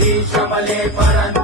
Paris, Chamalé, Paraná.